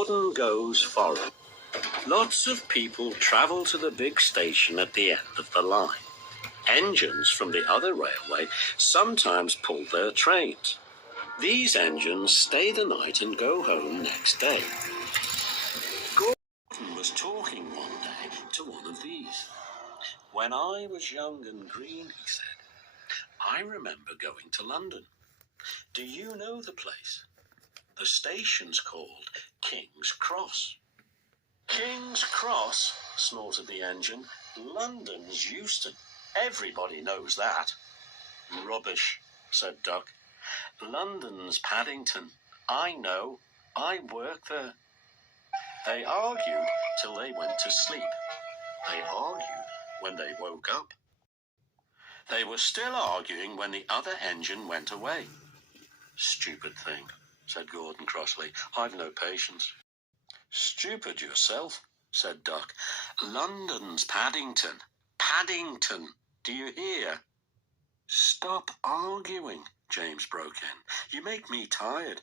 Gordon goes foreign. Lots of people travel to the big station at the end of the line. Engines from the other railway sometimes pull their trains. These engines stay the night and go home next day. Gordon was talking one day to one of these. "When I was young and green," he said, "I remember going to London. Do you know the place? The station's called King's Cross." "King's Cross?" snorted the engine. "London's Euston. Everybody knows that." "Rubbish," said Duck. "London's Paddington. I know. I work there." They argued till they went to sleep. They argued when they woke up. They were still arguing when the other engine went away. "Stupid thing," said Gordon crossly. "I've no patience." "Stupid yourself," said Duck. "London's Paddington. Paddington. Do you hear?" "Stop arguing," James broke in. "You make me tired.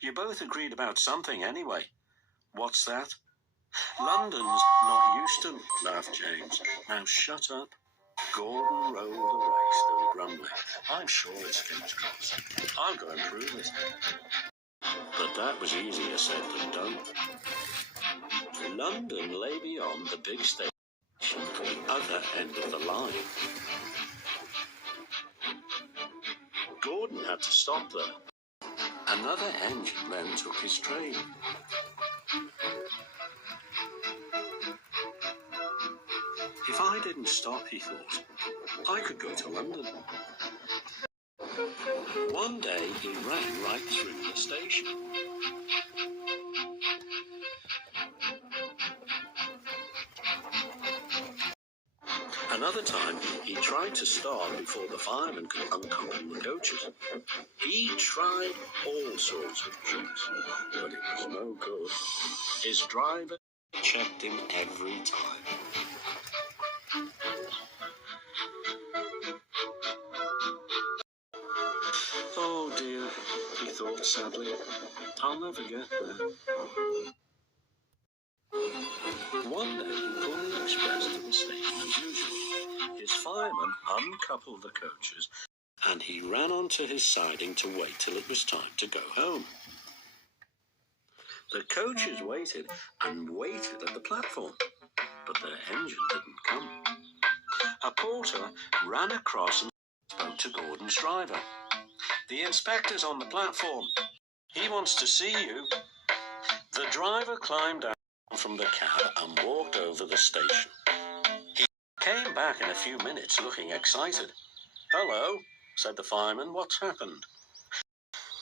You both agreed about something anyway." "What's that?" "London's not Euston," laughed James. "Now shut up." Gordon rolled away, still grumbling. "I'm sure it's King's Cross. I'll go and prove it." But that was easier said than done. London lay beyond the big station at the other end of the line. Gordon had to stop there. Another engine then took his train. If I didn't stop, he thought, I could go to London. One day he ran right through the station. Another time he tried to start before the fireman could uncouple the coaches. He tried all sorts of tricks, but it was no good. His driver checked him every time. "Oh dear," he thought sadly, "I'll never get there." One day he pulled the express to the station as usual. His fireman uncoupled the coaches and he ran onto his siding to wait till it was time to go home. The coaches waited and waited at the platform, but their engine didn't come. A porter ran across and spoke to Gordon's driver. "The inspector's on the platform. He wants to see you." The driver climbed out from the cab and walked over the station. He came back in a few minutes looking excited. "Hello," said the fireman. "What's happened?"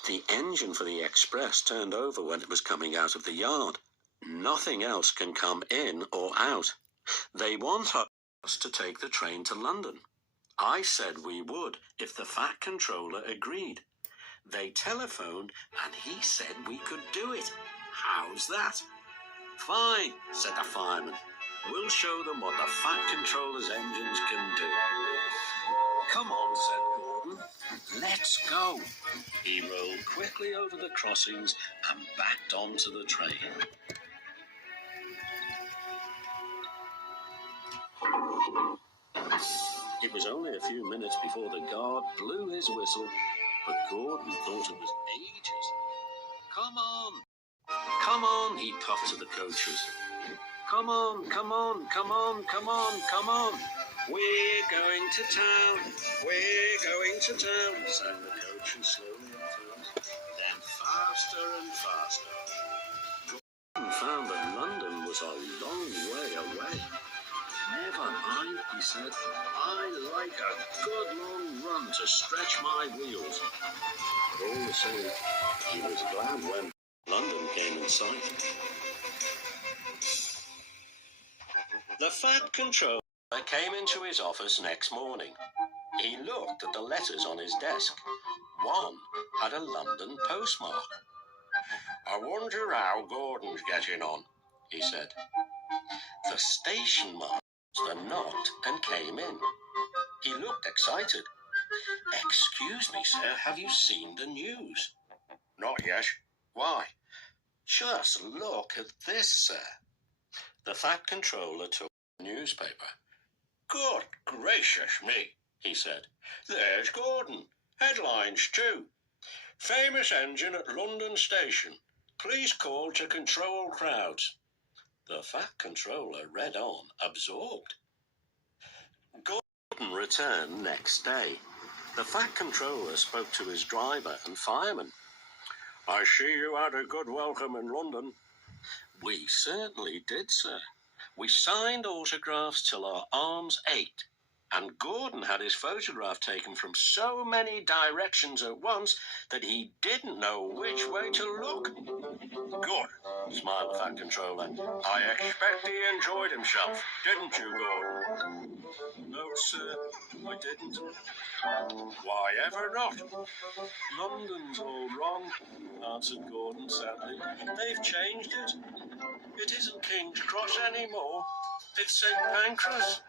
The engine for the express turned over when it was coming out of the yard. Nothing else can come in or out. They want us to take the train to London. I said we would if the Fat Controller agreed. They telephoned and he said we could do it. How's that? "Fine," said the fireman. "We'll show them what the Fat Controller's engines can do." "Come on," said Gordon. "Let's go." He rolled quickly over the crossings and backed onto the train. It was only a few minutes before the guard blew his whistle, but Gordon thought it was ages. "Come on! Come on," he puffed to the coaches. "Come on, come on, come on, come on, come on. We're going to town, we're going to town," sang the coaches slowly at first, then faster and faster. Gordon found that London was a long way away. "Never mind," he said. "I like a good long run to stretch my wheels." But all the same, he was glad when London came in sight. The Fat Controller came into his office next morning. He looked at the letters on his desk. One had a London postmark. "I wonder how Gordon's getting on," he said. The station master knocked and came in. He looked excited. "Excuse me, sir, have you seen the news?" "Not yet. Why?" Just look at this, sir. The Fat Controller took the newspaper. Good gracious me, he said. There's Gordon. Headlines, too. Famous engine at London Station. Please call to control crowds. The Fat Controller read on, absorbed. Gordon returned next day. The Fat Controller spoke to his driver and fireman. I see you had a good welcome in London. We certainly did, sir. We signed autographs till our arms ached, and Gordon had his photograph taken from so many directions at once that he didn't know which way to look. Good, smiled the Fat Controller. I expect he enjoyed himself, didn't you, Gordon? No, sir, I didn't. Why ever not? London's all wrong, answered Gordon sadly. They've changed it. It isn't King's Cross anymore. It's St. Pancras.